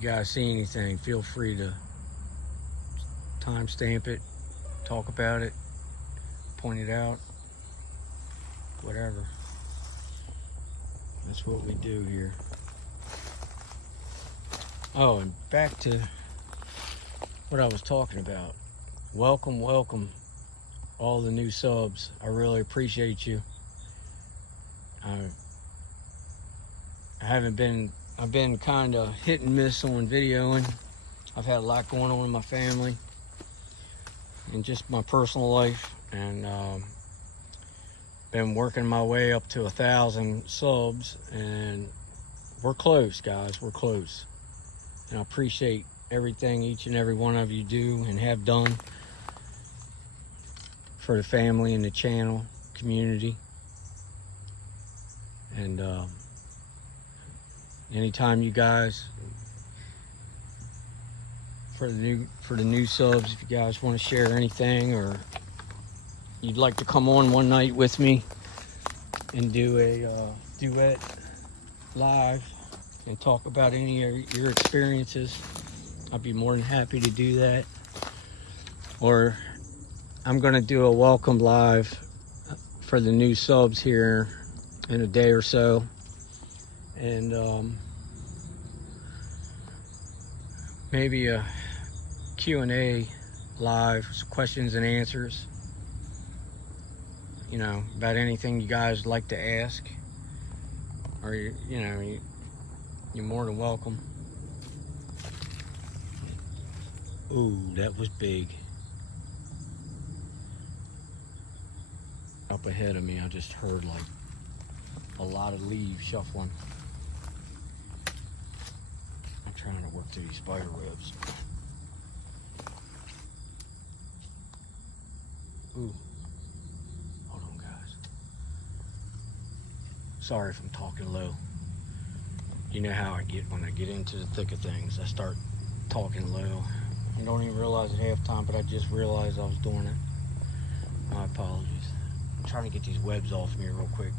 you guys see anything, feel free to timestamp it, talk about it, point it out, whatever. That's what we do here. Oh, and back to what I was talking about. Welcome, all the new subs. I really appreciate you. I've been kind of hit and miss on videoing. I've had a lot going on in my family and just my personal life, and been working my way up to 1,000 subs, and we're close, guys. We're close, and I appreciate everything each and every one of you do and have done for the family and the channel community. And anytime you guys, for the new subs, if you guys want to share anything, or you'd like to come on one night with me and do a duet live and talk about any of your experiences, I'd be more than happy to do that. Or I'm going to do a welcome live for the new subs here in a day or so, and maybe a Q&A live, some questions and answers, you know, about anything you guys like to ask, or you're more than welcome. Ooh, that was big. Up ahead of me, I just heard like a lot of leaves shuffling. I'm trying to work through these spider webs. Ooh. Hold on, guys. Sorry if I'm talking low. You know how I get when I get into the thick of things. I start talking low. I don't even realize it half time, but I just realized I was doing it. My apologies. I'm trying to get these webs off me real quick.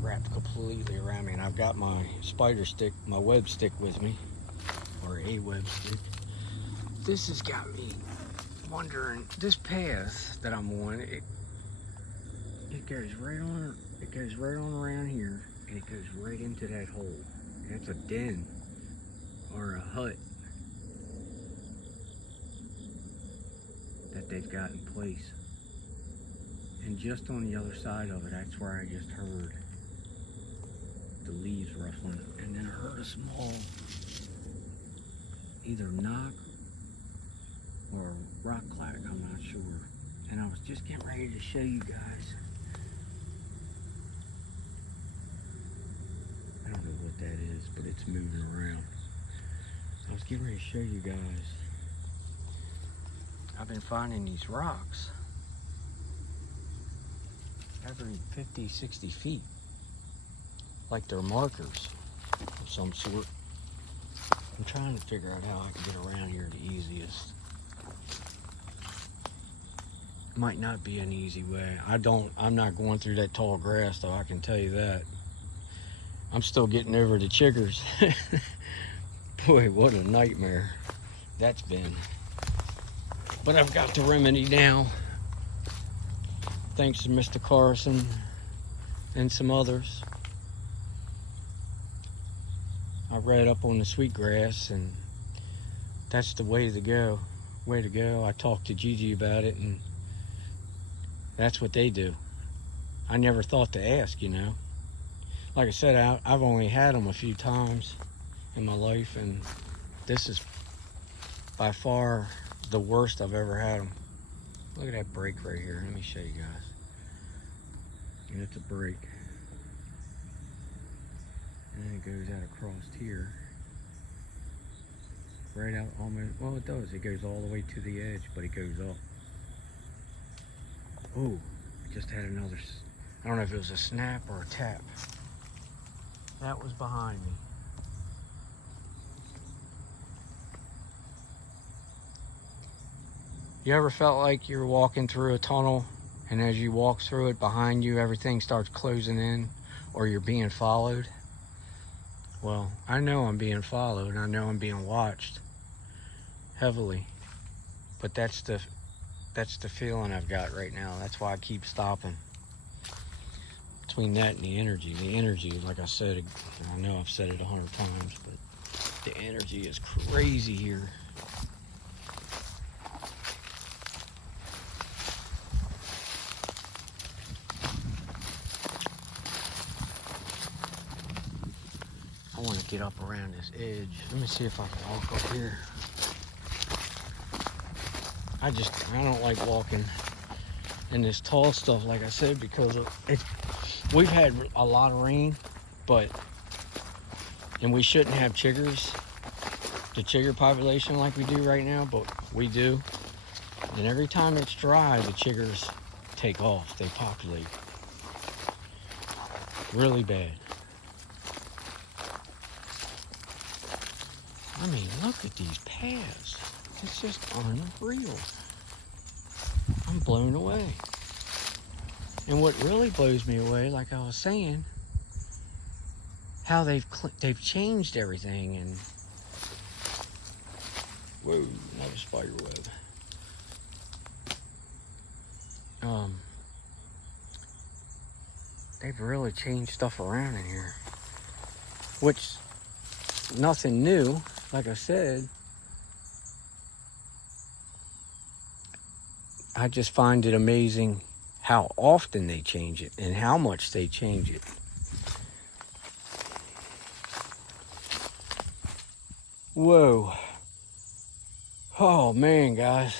Wrapped completely around me, and I've got my spider stick, my web stick with me, or a web stick. This has got me wondering, this path that I'm on, it goes right on around here, and it goes right into that hole. And it's a den or a hut that they've got in place. And just on the other side of it, that's where I just heard the leaves ruffling, and then I heard a small either knock or a rock clack, I'm not sure. And I was just getting ready to show you guys. I don't know what that is, but it's moving around. I was getting ready to show you guys. I've been finding these rocks every 50, 60 feet. Like they're markers of some sort. I'm trying to figure out how I can get around here the easiest. Might not be an easy way. I'm not going through that tall grass though, I can tell you that. I'm still getting over the chiggers. Boy, what a nightmare that's been. But I've got the remedy now. Thanks to Mr. Carson and some others. I read up on the sweetgrass, and that's the way to go. I talked to Gigi about it, and that's what they do. I never thought to ask, you know. Like I said, I've only had them a few times in my life, and this is by far the worst I've ever had them. Look at that break right here. Let me show you guys. And it's a break. And then it goes out across here. Right out almost, well it does. It goes all the way to the edge, but it goes up. Oh, I just had another, I don't know if it was a snap or a tap. That was behind me. You ever felt like you're walking through a tunnel, and as you walk through it, behind you everything starts closing in, or you're being followed? Well, I know I'm being followed, and I know I'm being watched heavily, but that's the feeling I've got right now. That's why I keep stopping. Between that and the energy, like I said, I know I've said it 100 times, but the energy is crazy here. I want to get up around this edge. Let me see if I can walk up here. I don't like walking in this tall stuff, like I said, because we've had a lot of rain, and we shouldn't have chiggers, the chigger population like we do right now, but we do. And every time it's dry, the chiggers take off. They populate really bad. I mean, look at these paths. It's just unreal. I'm blown away. And what really blows me away, like I was saying, how they've changed everything. And whoa, another spider web. They've really changed stuff around in here, which nothing new. Like I said, I just find it amazing how often they change it and how much they change it. Whoa. Oh man, guys.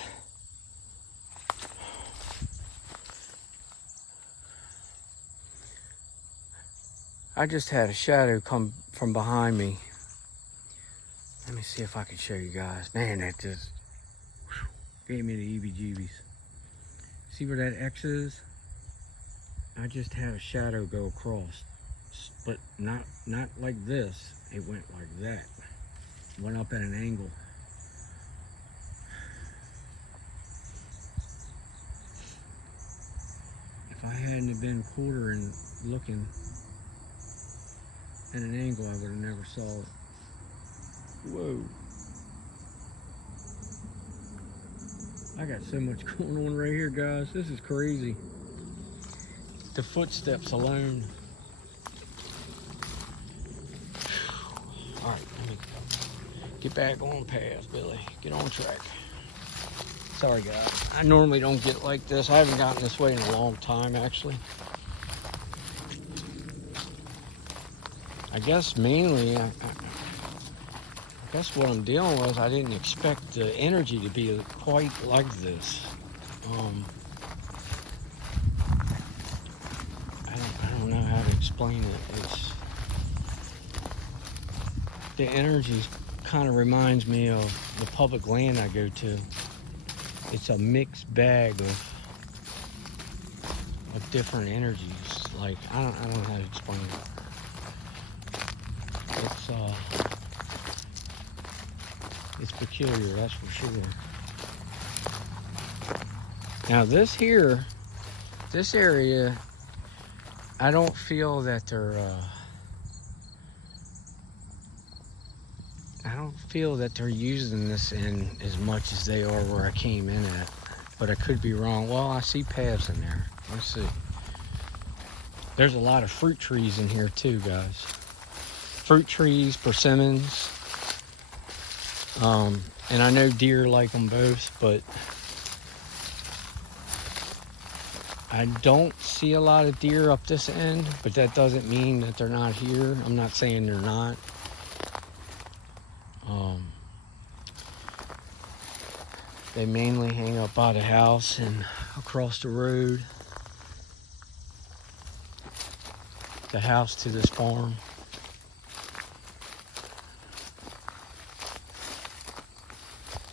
I just had a shadow come from behind me. Let me see if I can show you guys. Man, that just gave me the heebie-jeebies. See where that X is? I just had a shadow go across, but not like this. It went like that. Went up at an angle. If I hadn't have been quartering, looking at an angle, I would have never saw it. Whoa. I got so much going on right here, guys. This is crazy. The footsteps alone. All right, let me get back on path, Billy. Get on track. Sorry, guys. I normally don't get like this. I haven't gotten this way in a long time, actually. I guess mainly, I guess what I'm dealing with, I didn't expect the energy to be quite like this. I don't know how to explain it. The energy kind of reminds me of the public land I go to. It's a mixed bag of different energies. Like I don't know how to explain it. It's peculiar, that's for sure. Now this area, I don't feel that they're using this in as much as they are where I came in at. But I could be wrong. Well, I see paths in there. Let's see. There's a lot of fruit trees in here too, guys. Fruit trees, persimmons. And I know deer like them both, but I don't see a lot of deer up this end, but that doesn't mean that they're not here. I'm not saying they're not. They mainly hang up by the house and across the road. The house to this farm.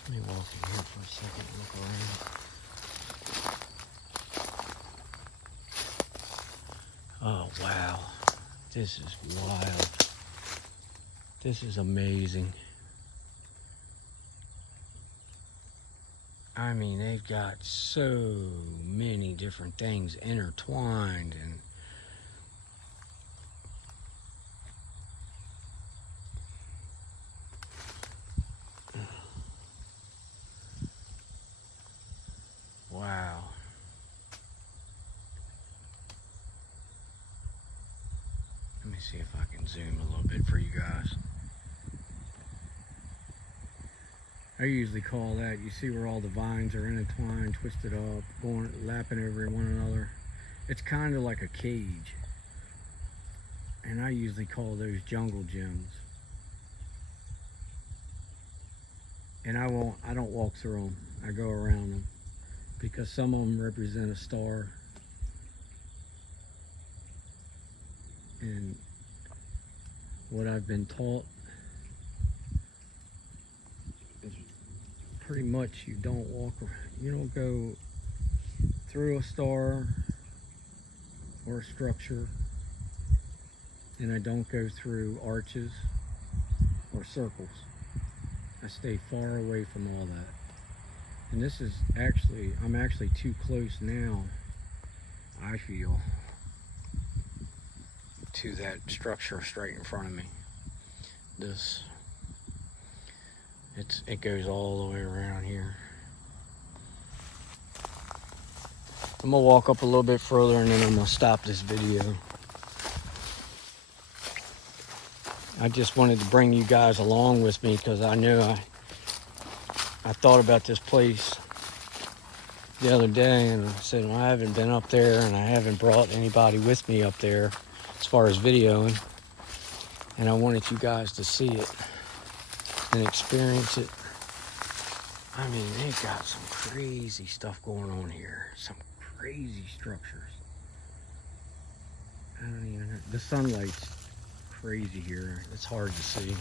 Let me walk in here for a second and look around. Oh, wow. This is wild. This is amazing. I mean, they've got so many different things intertwined, and see if I can zoom a little bit for you guys. I usually call that, you see where all the vines are intertwined, twisted up, going, lapping over one another. It's kind of like a cage. And I usually call those jungle gyms. And I don't walk through them. I go around them because some of them represent a star. And what I've been taught is pretty much you don't go through a star or a structure, and I don't go through arches or circles. I stay far away from all that. And this is I'm actually too close now, I feel, to that structure straight in front of me. It goes all the way around here. I'm gonna walk up a little bit further and then I'm gonna stop this video. I just wanted to bring you guys along with me because I know I thought about this place the other day and I said, well, I haven't been up there and I haven't brought anybody with me up there as far as videoing, and I wanted you guys to see it and experience it. I mean, they've got some crazy stuff going on here, some crazy structures. I don't even know. The sunlight's crazy here. It's hard to see.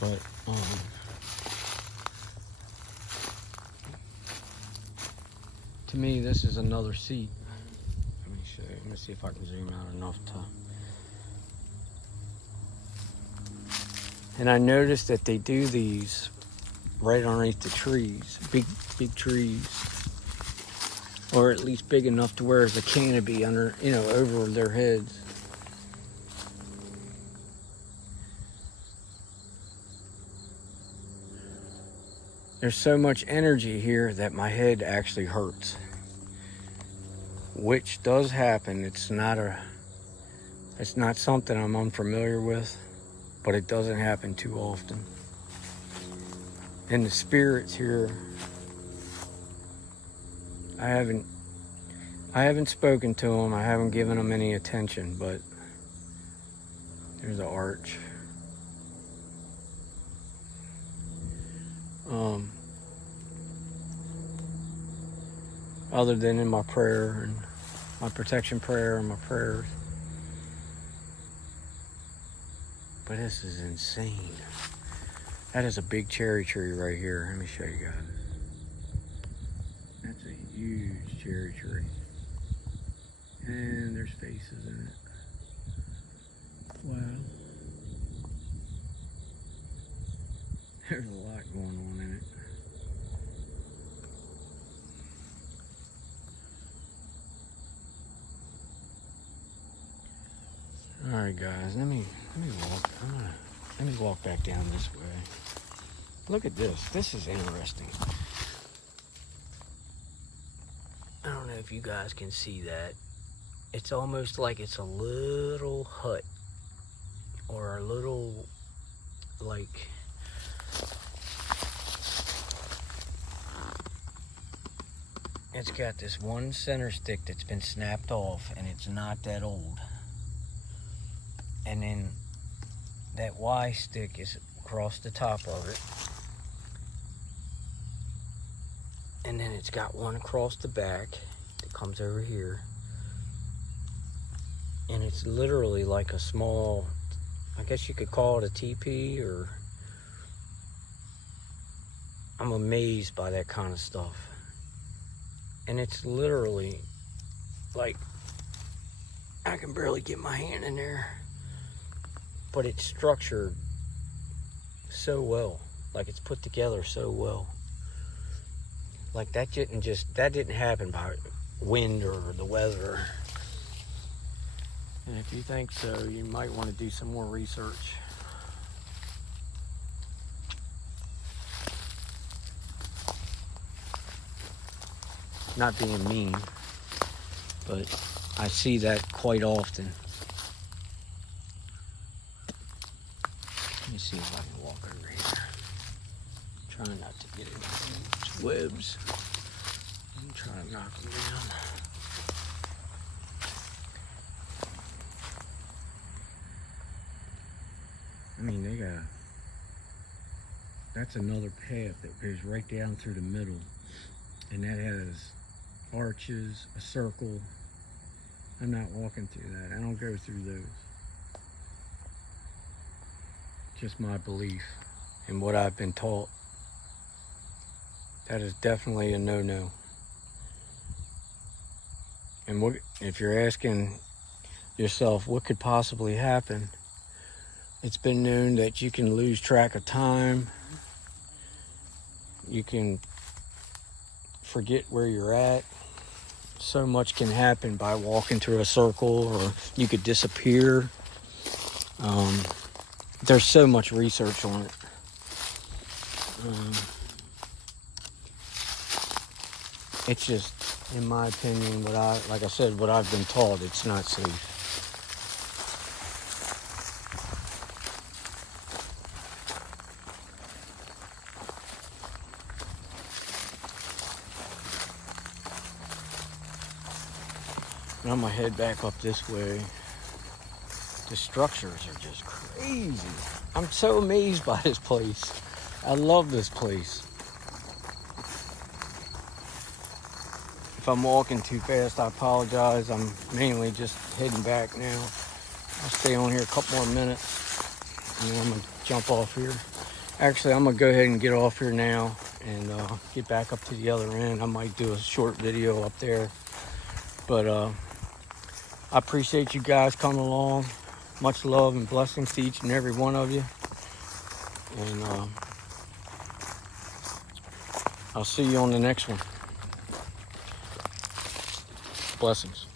But to me, this is another seat. Let me show you. Let me see if I can zoom out enough to. And I noticed that they do these right underneath the trees, big trees, or at least big enough to where there's a canopy under, over their heads. There's so much energy here that my head actually hurts, which does happen. It's not something I'm unfamiliar with, but it doesn't happen too often. And the spirits here, I haven't spoken to them. I haven't given them any attention, but there's an arch. Other than in my prayer and my protection prayer and my prayers. But this is insane. That is a big cherry tree right here. Let me show you guys. That's a huge cherry tree. And there's faces in it. Wow. There's a lot going on in it. All right, guys. Let me walk. Let me walk back down this way. Look at this. This is interesting. I don't know if you guys can see that. It's almost like it's a little hut or a little, like, it's got this one center stick that's been snapped off and it's not that old. And then that Y stick is across the top of it. And then it's got one across the back that comes over here. And it's literally like a small, I guess you could call it a teepee, or I'm amazed by that kind of stuff. And it's literally like, I can barely get my hand in there. But it's structured so well, like it's put together so well. Like that didn't happen by wind or the weather. And if you think so, you might want to do some more research. Not being mean, but I see that quite often. Let me see if I can walk over here. Trying not to get into these webs. I'm trying to knock them down. I mean, they got, that's another path that goes right down through the middle. And that has arches, a circle. I'm not walking through that. I don't go through those. Just my belief and what I've been taught. That is definitely a no-no. And what, if you're asking yourself what could possibly happen, it's been known that you can lose track of time. You can forget where you're at. So much can happen by walking through a circle, or you could disappear. There's so much research on it. It's just, in my opinion, like I said, what I've been taught, it's not safe. And I'm gonna head back up this way. The structures are just crazy. I'm so amazed by this place. I love this place. If I'm walking too fast, I apologize. I'm mainly just heading back now. I'll stay on here a couple more minutes and then I'm gonna jump off here. Actually, I'm gonna go ahead and get off here now and get back up to the other end. I might do a short video up there. But I appreciate you guys coming along. Much love and blessings to each and every one of you. And I'll see you on the next one. Blessings.